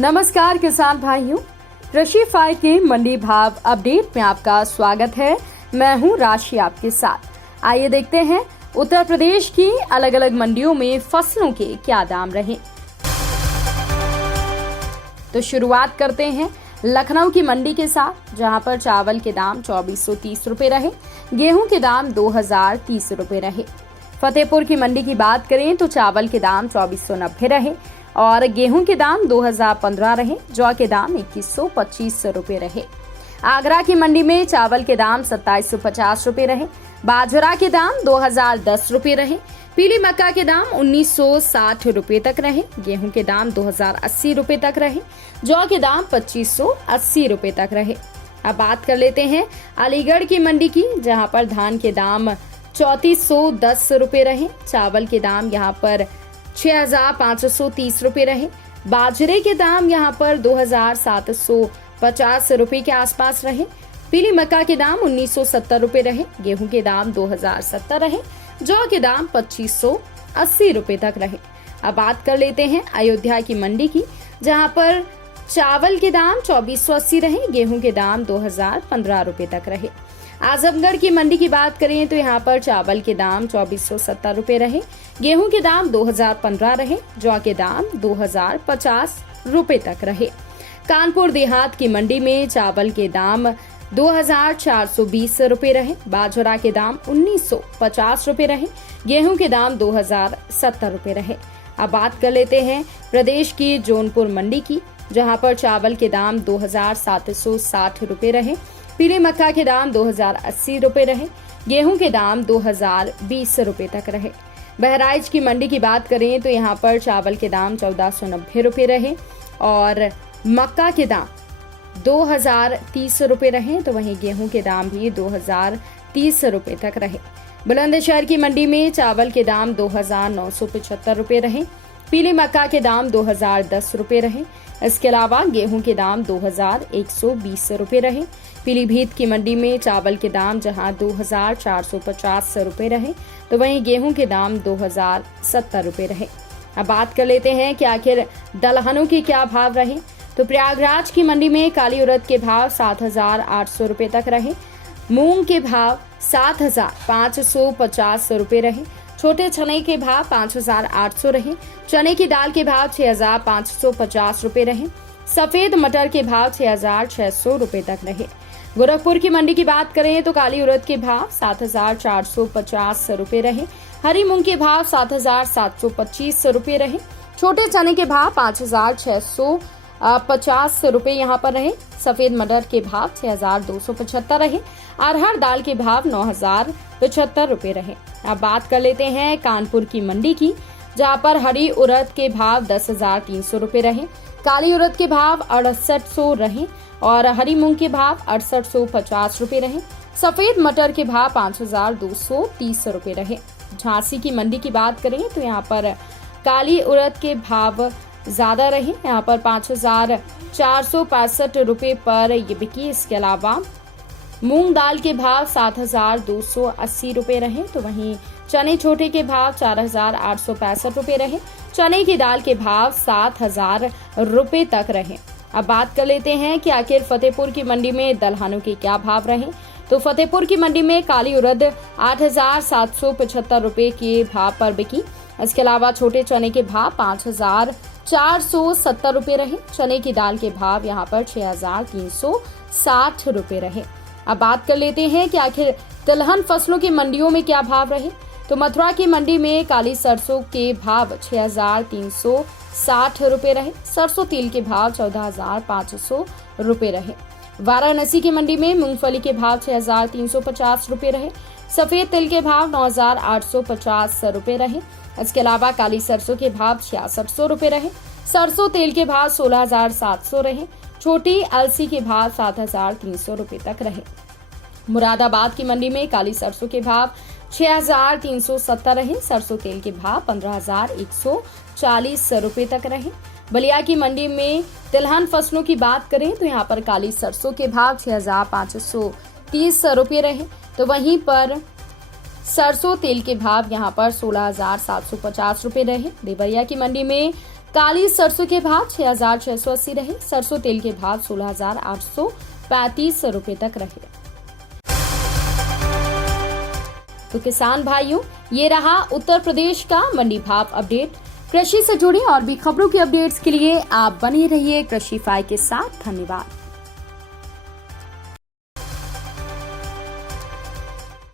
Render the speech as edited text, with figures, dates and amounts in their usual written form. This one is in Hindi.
नमस्कार किसान भाइयों, कृषि फाई के मंडी भाव अपडेट में आपका स्वागत है। मैं हूं राशि आपके साथ। आइए देखते हैं उत्तर प्रदेश की अलग अलग मंडियों में फसलों के क्या दाम रहे। तो शुरुआत करते हैं लखनऊ की मंडी के साथ, जहां पर चावल के दाम 2430 रुपए रहे, गेहूं के दाम 2030 रुपए रहे। फतेहपुर की मंडी की बात करें तो चावल के दाम 2490 रहे और गेहूं के दाम 2015 रहे। जौ के दाम 2125 रुपए रहे। आगरा की मंडी में चावल के दाम 2750 रुपए रहे, बाजरा के दाम 2010 रुपए रहे, पीली मक्का के दाम 1960 रुपए तक रहे, गेहूं के दाम 2080 रुपए तक रहे, जौ के दाम 2580 रुपए तक रहे। अब बात कर लेते हैं अलीगढ़ की मंडी की, जहां पर धान के दाम 3410 रुपए रहे, चावल के दाम यहाँ पर 6530 रुपए रहे, बाजरे के दाम यहाँ पर 2750 रुपए के आसपास रहे, पीली मक्का के दाम 1970 रुपए रहे, गेहूं के दाम 2070 रहे, जौ के दाम 2580 रुपए तक रहे। अब बात कर लेते हैं अयोध्या की मंडी की, जहां पर चावल के दाम 2480 रहे, गेहूं के दाम 2015 रुपए तक रहे। आजमगढ़ की मंडी की बात करें तो यहाँ पर चावल के दाम 2470 रुपए रहे, गेहूं के दाम 2015 रहे, जौ के दाम 2050 रुपए तक रहे। कानपुर देहात की मंडी में चावल के दाम 2420 रुपए रहे, बाजरा के दाम 1950 रुपए रहे, गेहूं के दाम 2070 रुपए रहे। अब बात कर लेते हैं प्रदेश की जौनपुर मंडी की, जहां पर चावल के दाम 2760 रुपए रहे, पीली मक्का के दाम 2080 रुपए रहे, गेहूं के दाम 2020 रुपए तक रहे। बहराइच की मंडी की बात करें तो यहाँ पर चावल के दाम 1490 रुपए रहे और मक्का के दाम 2030 रुपए रहे, तो वहीं गेहूं के दाम भी 2030 रुपए तक रहे। बुलंदशहर की मंडी में चावल के दाम 2975 रुपए रहे, पीली मक्का के दाम 2010 रुपए रहे। इसके अलावा गेहूं के दाम 2120 रुपए रहे। पीलीभीत की मंडी में चावल के दाम जहां 2450 रुपए रहे, तो वहीं गेहूं के दाम 2070 रुपए रहे। अब बात कर लेते हैं कि आखिर दलहनों के क्या भाव रहे। तो प्रयागराज की मंडी में काली उड़द के भाव 7800 रुपए तक रहे, मूंग के भाव 7550 रुपए रहे, छोटे चने के भाव 5800 रहे, चने की दाल के भाव 6550 रुपए रहे, सफेद मटर के भाव 6600 रुपए तक रहे। गोरखपुर की मंडी की बात करें तो काली उड़द के भाव 7450 रुपए रहे, हरी मूंग के भाव 7725 रुपए रहे, छोटे चने के भाव 5650 रुपए यहाँ पर रहे, सफेद मटर के भाव 6275 रहे, अरहर दाल के भाव 9075 रुपए रहे। अब बात कर लेते हैं कानपुर की मंडी की, जहाँ पर हरी उड़द के भाव 10,300 रुपए रहे, काली उड़द के भाव 6800 रहे और हरी मूंग के भाव 6850 रुपए रहे, सफेद मटर के भाव 5230 रुपए रहे। झांसी की मंडी की बात करें तो यहाँ पर काली उड़द के भाव ज्यादा रहे, यहाँ पर 5465 रुपए पर ये बिकी। इसके अलावा मूंग दाल के भाव 7280 रुपए रहे, तो वहीं चने छोटे के भाव 4865 रुपए रहे, चने की दाल के भाव 7000 रुपए तक रहे। अब बात कर लेते हैं कि आखिर फतेहपुर की मंडी में दलहनों के क्या भाव रहे। तो फतेहपुर की मंडी में काली उड़द 8775 रुपए के भाव पर बिकी। इसके अलावा छोटे चने के भाव 5470 रुपए रहे, चने की दाल के भाव यहाँ पर 6360 रुपए रहे। अब बात कर लेते हैं कि आखिर तिलहन फसलों की मंडियों में क्या भाव रहे। तो मथुरा की मंडी में काली सरसों के भाव 6360 रुपए रहे, सरसों तेल के भाव 14500 रुपए रहे। वाराणसी की मंडी में मूंगफली के भाव 6350 रुपए रहे, सफेद तिल के भाव 9850 रुपए रहे। इसके अलावा काली सरसों के भाव 6600 रुपए रहे, सरसों तेल के भाव 16700 रहे, छोटी अलसी के भाव 7300 रुपए तक रहे। मुरादाबाद की मंडी में काली सरसों के भाव 6370 रहे, सरसों तेल के भाव 15140 रुपए तक रहे। बलिया की मंडी में तिलहन फसलों की बात करें तो यहाँ पर काली सरसों के भाव 6530 रुपए रहे, तो वहीं पर सरसों तेल के भाव यहाँ पर 16,750 रुपए रहे। देवरिया की मंडी में काली सरसों के भाव 6,680 रहे। सरसों तेल के भाव 16,835 रुपए तक रहे। तो किसान भाइयों, ये रहा उत्तर प्रदेश का मंडी भाव अपडेट। कृषि से जुड़ी और भी खबरों की अपडेट्स के लिए आप बने रहिए कृषि फाई के साथ। धन्यवाद।